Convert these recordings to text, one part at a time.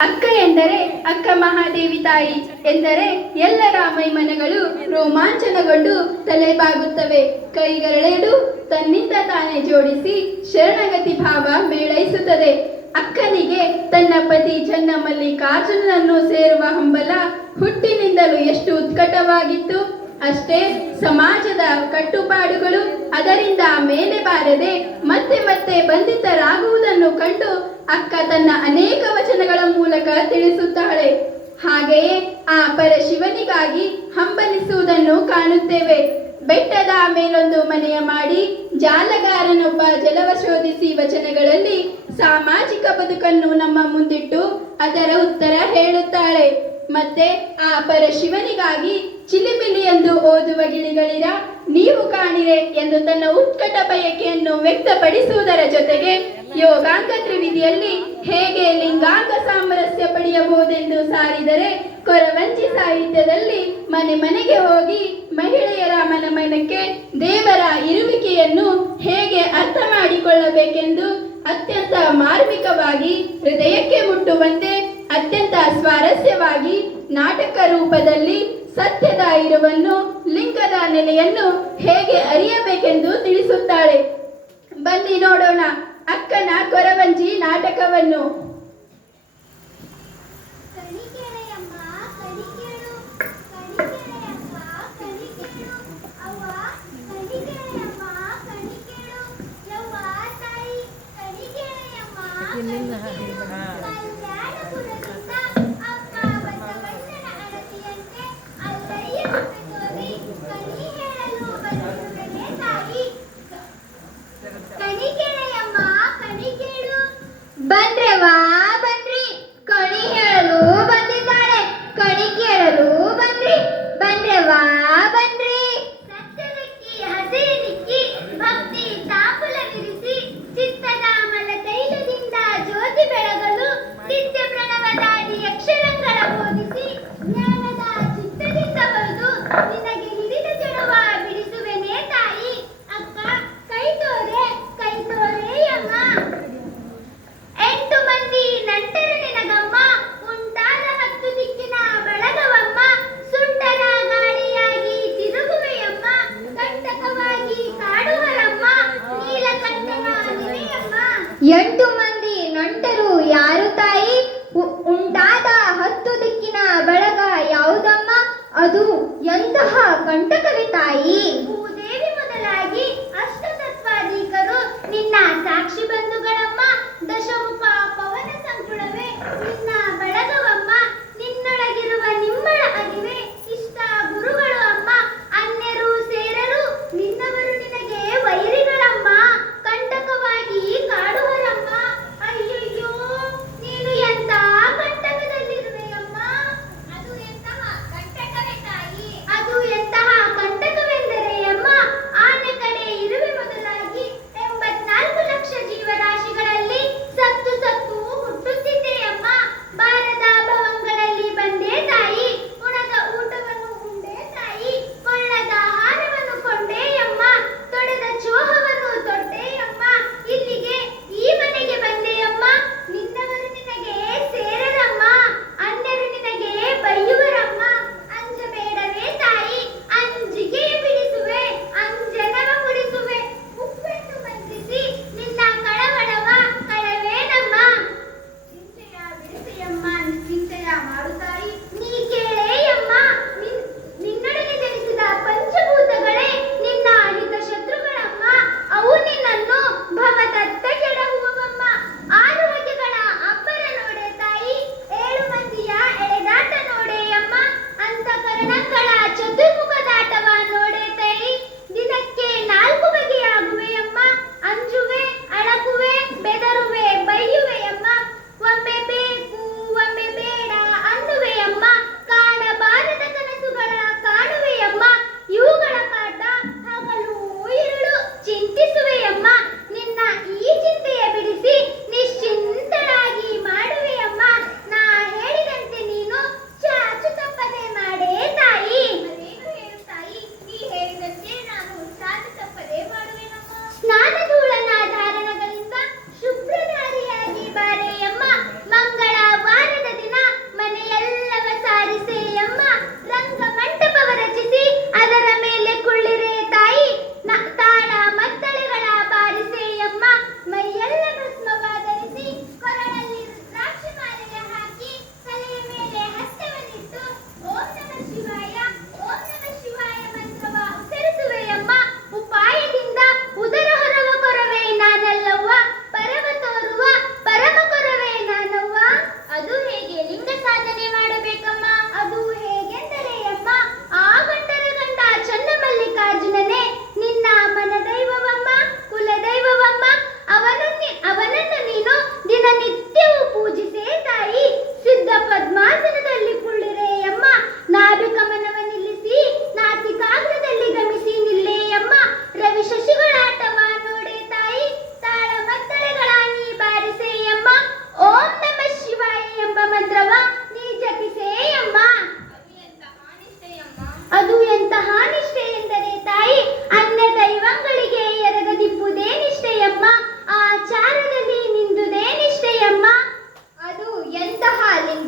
ಅಕ್ಕ ಎಂದರೆ ಅಕ್ಕ ಮಹಾದೇವಿ ತಾಯಿ ಎಂದರೆ ಎಲ್ಲರ ಮೈಮನಗಳು ರೋಮಾಂಚನಗೊಂಡು ತಲೆಬಾಗುತ್ತವೆ. ಕೈಗಳೆರಡು ತನ್ನಿಂದ ತಾನೇ ಜೋಡಿಸಿ ಶರಣಗತಿ ಭಾವ ಮೇಳೈಸುತ್ತದೆ. ಅಕ್ಕನಿಗೆ ತನ್ನ ಪತಿ ಚನ್ನ ಮಲ್ಲಿಕಾರ್ಜುನನನ್ನು ಸೇರುವ ಹಂಬಲ ಹುಟ್ಟಿನಿಂದಲೂ ಎಷ್ಟು ಉತ್ಕಟವಾಗಿತ್ತು. ಅಷ್ಟೇ ಸಮಾಜದ ಕಟ್ಟುಪಾಡುಗಳು ಅದರಿಂದ ಮೇಲೆ ಬಾರದೆ ಮತ್ತೆ ಮತ್ತೆ ಬಂಧಿತರಾಗುವುದನ್ನು ಕಂಡು ಅಕ್ಕ ತನ್ನ ಅನೇಕ ವಚನಗಳ ಮೂಲಕ ತಿಳಿಸುತ್ತಾಳೆ. ಹಾಗೆಯೇ ಆ ಪರಶಿವನಿಗಾಗಿ ಹಂಬಲಿಸುವುದನ್ನು ಕಾಣುತ್ತೇವೆ. ಬೆಟ್ಟದ ಮೇಲೊಂದು ಮನೆಯ ಮಾಡಿ ಜಾಲಗಾರನೊಬ್ಬ ಜಲವ ಶೋಧಿಸಿ ವಚನಗಳಲ್ಲಿ ಸಾಮಾಜಿಕ ಬದುಕನ್ನು ನಮ್ಮ ಮುಂದಿಟ್ಟು ಅದರ ಉತ್ತರ ಹೇಳುತ್ತಾಳೆ. ಮತ್ತೆ ಆ ಪರಶಿವನಿಗಾಗಿ ಚಿಲಿಪಿಲಿ ಎಂದು ಓದುವ ಗಿಳಿಗಳಿರ ನೀವು ಕಾಣಿರೆ ಎಂದು ತನ್ನ ಉತ್ಕಟ ಬಯಕೆಯನ್ನು ವ್ಯಕ್ತಪಡಿಸುವುದರ ಜೊತೆಗೆ ಯೋಗಾಂಗ ತ್ರಿವಿಧಿಯಲ್ಲಿ ಹೇಗೆ ಲಿಂಗಾಂಗ ಸಾಮರಸ್ಯ ಪಡೆಯಬಹುದೆಂದು ಸಾರಿದರೆ, ಕೊರವಂಜಿ ಸಾಹಿತ್ಯದಲ್ಲಿ ಮನೆ ಮನೆಗೆ ಹೋಗಿ ಮಹಿಳೆಯರ ಮನಮನಕ್ಕೆ ದೇವರ ಇರುವಿಕೆಯನ್ನು ಹೇಗೆ ಅರ್ಥ ಮಾಡಿಕೊಳ್ಳಬೇಕೆಂದು ಅತ್ಯಂತ ಮಾರ್ಮಿಕವಾಗಿ ಹೃದಯಕ್ಕೆ ಮುಟ್ಟುವಂತೆ ಅತ್ಯಂತ ಸ್ವಾರಸ್ಯವಾಗಿ ನಾಟಕ ರೂಪದಲ್ಲಿ ಸತ್ಯದ ಇರುವನ್ನು ಲಿಂಗದ ನೆಲೆಯನ್ನು ಹೇಗೆ ಅರಿಯಬೇಕೆಂದು ತಿಳಿಸುತ್ತಾಳೆ. ಬನ್ನಿ ನೋಡೋಣ ಅಕ್ಕನ ಕೊರವಂಜಿ ನಾಟಕವನ್ನು. ಬಂದ್ರವಾ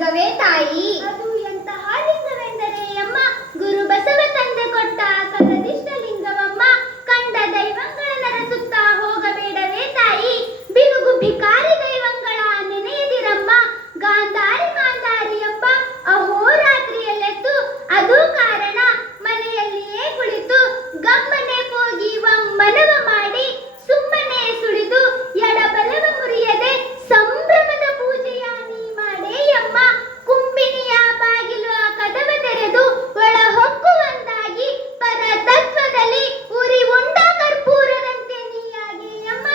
ಲಿಂಗವೇ ತಾಯಿ. ಅದು ಎಂತಹ ಲಿಂಗವೆಂದರೆ ಅಮ್ಮ, ಗುರು ಬಸವ ತಂದೆ ಕೊಟ್ಟ ಕರದಿಷ್ಟ ಲಿಂಗವಮ್ಮ. ಕಂಡ ದೈವಗಳ ನರಸುತ್ತಾ ಹೋಗಬೇಡವೇ ತಾಯಿ, ಬಿರುಗು ಭಿಕಾರಿ ದೈವಗಳ ನೆನೆಯದಿರಮ್ಮ. ಗಾಂಧಾರಿ ಮಾಂಧಾರಿ ಎಂಬ ಅಹೋರಾತ್ರಿಯಲ್ಲೆತ್ತು, ಅದು ಕಾರಣ ಮನೆಯಲ್ಲಿಯೇ ಕುಳಿತು ಗಮ್ಮನೆ ಹೋಗಿ ಮನವ ಮಾಡಿ ಸುಮ್ಮನೆ ಸುಳಿದು ಎಡಬಲವ ಮುರಿಯದೆ ಸಂಭ್ರಮದ ಪೂಜೆಯ ನೀ ಮಾಡೇಯಮ್ಮ. ಕುಂಬಿನಿಯ ಬಾಗಿಲು ಕದವ ತೆರೆದು ಒಳ ಹೊಕ್ಕುವಂದಾಗಿ ಪರತತ್ವದಲ್ಲಿ ಉರಿ ಉಂಡ ಕರ್ಪೂರದಂತೆ ನೀಯಾಗಿಯಮ್ಮ.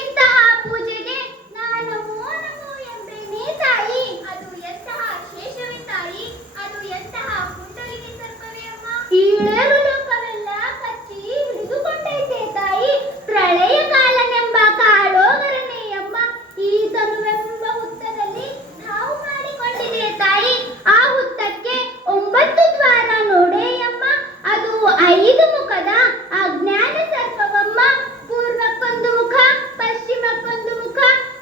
ಇಂತಹ ಪೂಜೆಗೆ ನಮೋ ನಮೋ ಎಂಬೆನೇ ತಾಯಿ. ಅದು ಎಂತಹ ಶೇಷವೇ ತಾಯಿ, ಅದು ಎಂತಹ ಪುಂಡಲಿಗೆ ಸರ್ಪವೇ ಅಮ್ಮ. ಈಳೇರು ಲೋಕವೆಲ್ಲ ಕಚ್ಚಿ ಹಿಡಿದುಕೊಂಡೈತೆ ತಾಯಿ, ಪ್ರಳಯ ಕಾಲನೆಂಬ ಕಾಳೋಗರನೆಯಮ್ಮ. ಈ ತನುವೆಂಬ ಹುತ್ತದಲ್ಲಿ ನಾವು ಮಾಡಿಕೊಂಡಿದೆ ತಾಯಿ, ಆ ಹುತ್ತಕ್ಕೆ 9 ದ್ವಾರ ನೋಡೇಯಮ್ಮ. ಅದು 5 ಮುಖದ ಅಜ್ಞಾನ ಸರ್ಪವಮ್ಮ. ಪೂರ್ವಕ್ಕೊಂದು ಮುಖ, ಪಶ್ಚಿಮಕ್ಕೊಂದು ಮುಖ,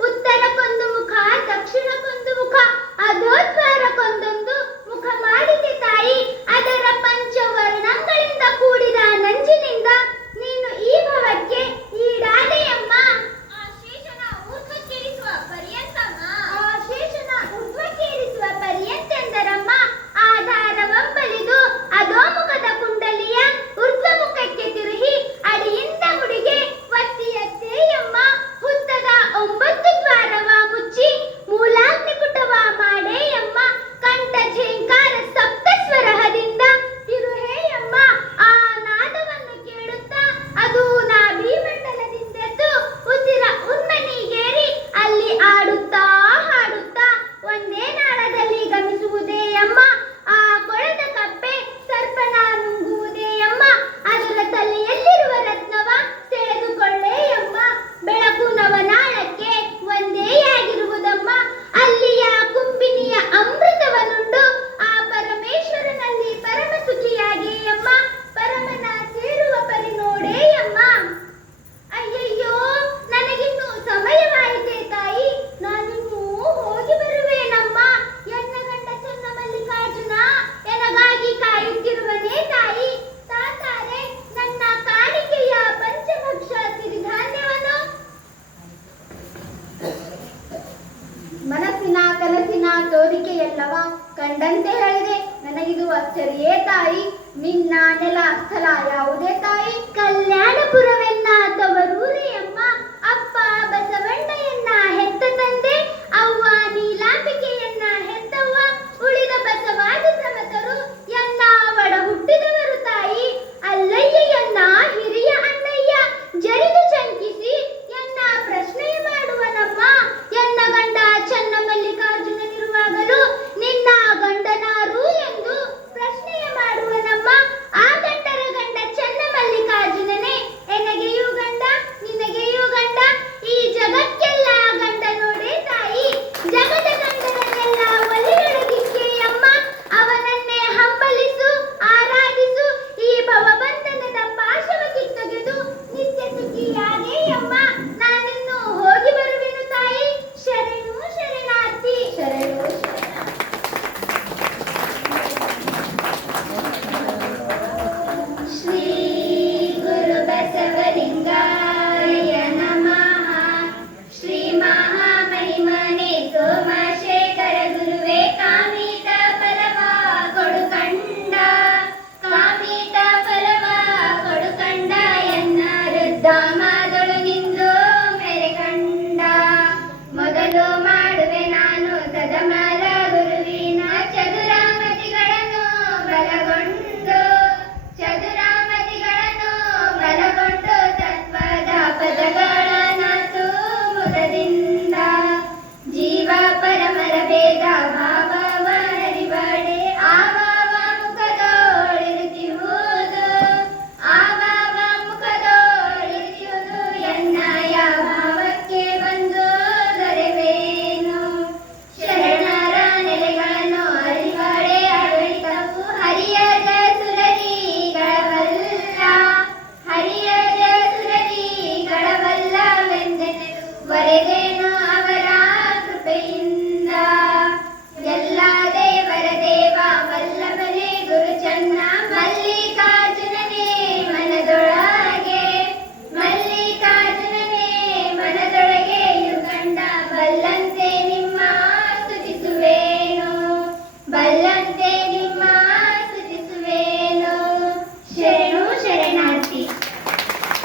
ಉತ್ತರಕ್ಕೊಂದು ಮುಖ, ದಕ್ಷಿಣಕ್ಕೊಂದು ಮುಖ, ಅಧೋದ್ವಾರಕ್ಕೊಂದೊಂದು ಮುಖ ಮಾಡಿದೆ ತಾಯಿ. ಅದರ ಪಂಚವರ್ಣಗಳಿಂದ ಕೂಡಿದ ನಂಜಿನಿಂದ ನೀನು ಈ ಭವಕ್ಕೆ ಈಡಾದೆಯಮ್ಮ. ಆ ಶೇಷನ ಊರ್ಧ್ವಕ್ಕೇರಿಸುವ ಪರ್ಯಂತಮ್ಮ, ಆ ಶೇಷನ ಊರ್ಧ್ವಕ್ಕೇರಿಸುವ ಪರ್ಯಂತೆಂದರಮ್ಮ. ಆಧಾರವಂಬಲಿದು ಅಧೋಮುಖದ ಕುಂಡಲಿಯ ಊರ್ಧ್ವಮುಖಕ್ಕೆ ತಿರುಗಿ ಅಡಿಯಿಂದ ಮುಡಿಗೆ ಒತ್ತಿಯತ್ತೇಯಮ್ಮ. ಹುತ್ತದ 9 ದ್ವಾರವ ಮುಚ್ಚಿ ಮೂಲಾಗ್ನಿಕುಟವ ಮಾಡೇಯಮ್ಮ. ಕಂಠ ಝೇಂಕಾರ ಸಪ್ತಸ್ವರಹದಿಂದ ತಿರುಹೇಯಮ್ಮ. ಆ ನಾದವನ್ನು ಕೇಳುತ್ತಾ ಅದು ನಾಭಿಮಂಡಲದಿಂದೆದ್ದು ಉಸಿರ ಉನ್ಮನಿಗೇರಿ ಅಲ್ಲಿ ಆಡುತ್ತಾ ಹಾಡುತ್ತಾ ಒಂದೇ ನಾಳದಲ್ಲಿ ಗಮಿಸುವುದೇ ಅಮ್ಮ. ಆ ಕೊಳದ ಕಪ್ಪೆ ಸರ್ಪನ ನುಂಗುವುದೇಯಮ್ಮ. ಅದರ ತಲೆಯಲ್ಲಿರುವ ರತ್ನವ ಸೆಳೆದುಕೊಳ್ಳೇಯಮ್ಮ. ಬೆಳಕು ನವನಾಳಕ್ಕೆ ಒಂದೇಯಾಗಿರುವುದಮ್ಮ. ಅಲ್ಲಿಯ ಕುಂಬಿನಿಯ ಅಮೃತವನ್ನುಂಡು ಆ ಪರಮೇಶ್ವರನಲ್ಲಿ ಪರಮ ಸುಖಿಯಾಗಿಯಮ್ಮ. ಪರಮನ ಸೇರುವ ಪರಿ ನೋಡೇಯಮ್ಮ. ಅಯ್ಯಯ್ಯೋ, ನನಗಿನ್ನೂ ಸಮಯವಾಯಿತೆ ತಾಯಿ, ನಾನಿನ್ನೂ ಹೋಗಿ ಬರುವೇನಮ್ಮ. ಎನ್ನ ಗಂಡ ಚೆನ್ನ ಮಲ್ಲಿಕಾರ್ಜುನ ಎನಗಾಗಿ ಕಾಯುತ್ತಿರುವನೇ ತಾಯಿ. ತಾತಾರೆ ನನ್ನ ಕಾಣಿಕೆಯ ಪಂಚಭಕ್ಷ ಸಿರಿಧಾನ್ಯವನ್ನು. ಮನಸ್ಸಿನ ಕನಸಿನ ತೋರಿಕೆಯಲ್ಲವ ಕಂಡಂತೆ ಹೇಳಿದೆ, ನನಗಿದು ಅಚ್ಚರಿಯೇ ತಾಯಿ. ನಿನ್ನ ನೆಲ ಸ್ಥಳ ಯಾವುದೇ ತಾಯಿ? ಕಲ್ಯಾಣಪುರವೆನ್ನ ತವರೂರೆಯಮ್ಮ. ಅಪ್ಪ ಬಸವಣ್ಣಯನ್ನ ಹೆತ್ತ ತಂದೆ, ಅವ್ವ ನೀಲಾಂಬಿಕೆಯನ್ನ ಹೆತ್ತವ್ವ. ಉಳಿದ ಬಸವಾದಿ ಪ್ರಮತರು ಎನ್ನ ಒಡ ಹುಟ್ಟಿದವರು ತಾಯಿ. ಅಲ್ಲಯ್ಯಯನ್ನ ಹಿರಿಯ ಅಣ್ಣಯ್ಯ ಜರಿದು ಶಂಕಿಸಿ ಎನ್ನ ಪ್ರಶ್ನೆ ಮಾಡುವನಮ್ಮ. ಎನ್ನ ಗಂಡ ಚೆನ್ನ ಮಲ್ಲಿಕಾರ್ಜುನನಿರುವಾಗಲೂ ನಿನ್ನ ಗಂಡನಾರು ಎಂದು ಪ್ರಶ್ನೆಯ ಮಾಡುವನಮ್ಮ. ಆ ಗಂಡರ ಗಂಡ ಚೆನ್ನ ಮಲ್ಲಿಕಾರ್ಜುನನೇ, ಎನಗೆಯೂ ಗಂಡ ನಿನಗೆಯೂ ಗಂಡ, ಈ ಜಗಕ್ಕೆಲ್ಲ ಗಂಡ ನೋಡೇ ತಾಯಿ. ಜಗದ ಗಂಡನ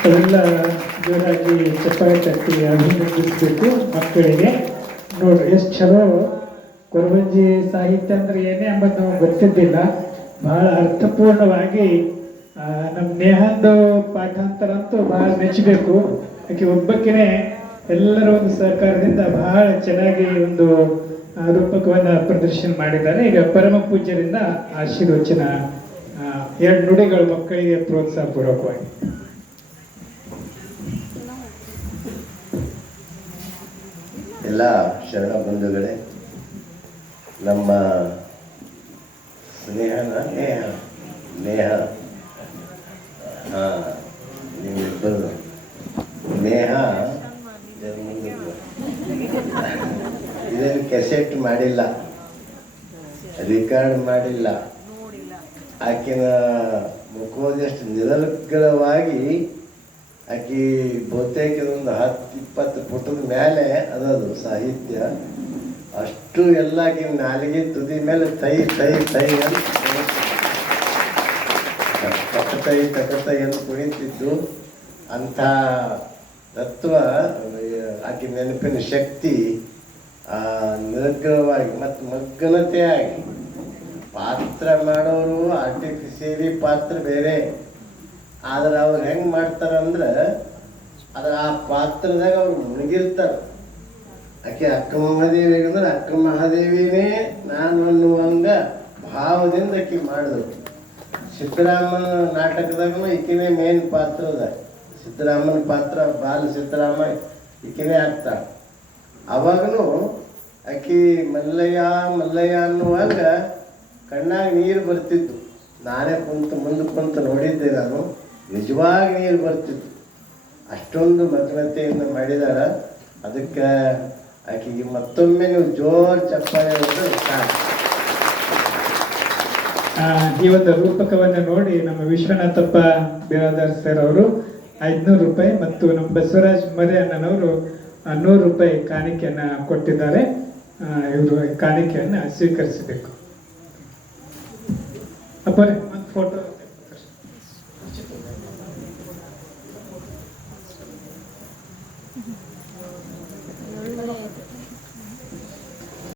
ಅವೆಲ್ಲ ಜೋರಾಗಿ ಚಪ್ಪಾಳೆ ತಟ್ಟಿ ಅಭಿನಂದಿಸಬೇಕು ಮಕ್ಕಳಿಗೆ. ನೋಡ್ರಿ ಎಷ್ಟು ಚಲೋ ಕೊರವಂಜಿ ಸಾಹಿತ್ಯ ಅಂದ್ರೆ ಏನೇ ಎಂಬುದು ನಮಗೆ ಗೊತ್ತಿದ್ದಿಲ್ಲ. ಬಹಳ ಅರ್ಥಪೂರ್ಣವಾಗಿ ನಮ್ಮ ನೇಹಂದು ಪಾಠಾಂತರ ಅಂತೂ ಬಹಳ ಮೆಚ್ಚಬೇಕು. ಆಕೆ ಒಬ್ಬಕ್ಕಿನೇ ಎಲ್ಲರ ಒಂದು ಸಹಕಾರದಿಂದ ಬಹಳ ಚೆನ್ನಾಗಿ ಒಂದು ರೂಪಕವನ್ನು ಪ್ರದರ್ಶನ ಮಾಡಿದ್ದಾರೆ. ಈಗ ಪರಮ ಪೂಜ್ಯರಿಂದ ಆಶೀರ್ವಚನ 2 ನುಡಿಗಳು ಮಕ್ಕಳಿಗೆ ಪ್ರೋತ್ಸಾಹ ಪೂರ್ವಕವಾಗಿ. ಎಲ್ಲ ಶರಣ ಬಂಧುಗಳೇ, ನಮ್ಮ ನೇಹ ನೀವಿಬ್ಬರು ನೇಹ ಇದನ್ನು ಕೆಸೆಟ್ ಮಾಡಿಲ್ಲ, ರೆಕಾರ್ಡ್ ಮಾಡಿಲ್ಲ. ಆಕಿನ ಮುಖೋದಷ್ಟು ನಿರರ್ಗಳವಾಗಿ ಆಕಿ ಬಹುತೇಕ ಒಂದು 10-20 ಪುಟದ ಮೇಲೆ ಅದದು ಸಾಹಿತ್ಯ. ಅಷ್ಟು ಎಲ್ಲ ಆಕಿನ ನಾಲಿಗೆ ತುದಿ ಮೇಲೆ ತೈ ತೈ ತೈ ಅಂತ ತಕತೈ ಎಂದು ಕುಣಿತಿದ್ದು. ಅಂಥ ತತ್ವ ಆಕೆ ನೆನಪಿನ ಶಕ್ತಿ ನಿರರ್ಗಳವಾಗಿ ಮತ್ತು ಮಗ್ನತೆಯಾಗಿ ಪಾತ್ರ ಮಾಡೋರು ಆರ್ಟಿಫಿಷಿಯಲಿ ಪಾತ್ರ ಬೇರೆ. ಆದ್ರೆ ಅವ್ರು ಹೆಂಗೆ ಮಾಡ್ತಾರಂದ್ರೆ ಆ ಪಾತ್ರದಾಗ ಅವ್ರು ಮುಳುಗಿರ್ತಾರೆ. ಆಕೆ ಅಕ್ಕ ಮಹಾದೇವಿ ಅಂದ್ರೆ ಅಕ್ಕ ಮಹಾದೇವಿನೇ ನಾನು ಅನ್ನುವಂಗ ಭಾವದಿಂದ ಆಕೆ ಮಾಡಿದ್ರು. ಸಿದ್ದರಾಮನ ನಾಟಕದಾಗೂ ಈಕಿನೇ ಮೇನ್ ಪಾತ್ರ ಅದ. ಸಿದ್ದರಾಮನ ಪಾತ್ರ ಬಾಲ ಸಿದ್ದರಾಮ ಈಕಿನೇ ಆಗ್ತಾಳೆ. ಅವಾಗನು ಆಕಿ ಮಲ್ಲಯ್ಯ ಮಲ್ಲಯ್ಯ ಅನ್ನುವಾಗ ಕಣ್ಣಾಗ ನೀರು ಬರ್ತಿತ್ತು. ನಾನೇ ಮುಂದೆ ಕುಂತು ನೋಡಿದ್ದೆ, ನಾನು ನಿಜವಾಗಿ ನೀರು ಬರ್ತಿತ್ತು. ಅಷ್ಟೊಂದು ಮಗ್ನತೆಯಿಂದ ಮಾಡಿದಾರ. ಅದಕ್ಕೆ ಆಕೆಗೆ ಮತ್ತೊಮ್ಮೆ ನೀವು ಜೋರು ಚಪ್ಪಾಳೆ ಹೊಡೆದ್ರೆ ಸಾಕು. ಈ ಒಂದು ರೂಪಕವನ್ನು ನೋಡಿ ನಮ್ಮ ವಿಶ್ವನಾಥಪ್ಪ ಬಿರಾದಾರ್ ಸರ್ ಅವರು 500 ರೂಪಾಯಿ ಮತ್ತು ನಮ್ಮ ಬಸವರಾಜ್ ಮರೆ ಅಣ್ಣನವರು 100 ರೂಪಾಯಿ ಕಾಣಿಕೆಯನ್ನು ಕೊಟ್ಟಿದ್ದಾರೆ. ಇವರು ಕಾಣಿಕೆಯನ್ನು ಸ್ವೀಕರಿಸಬೇಕು. ಅಪ್ಪರೇ ಒಂದು ಫೋಟೋ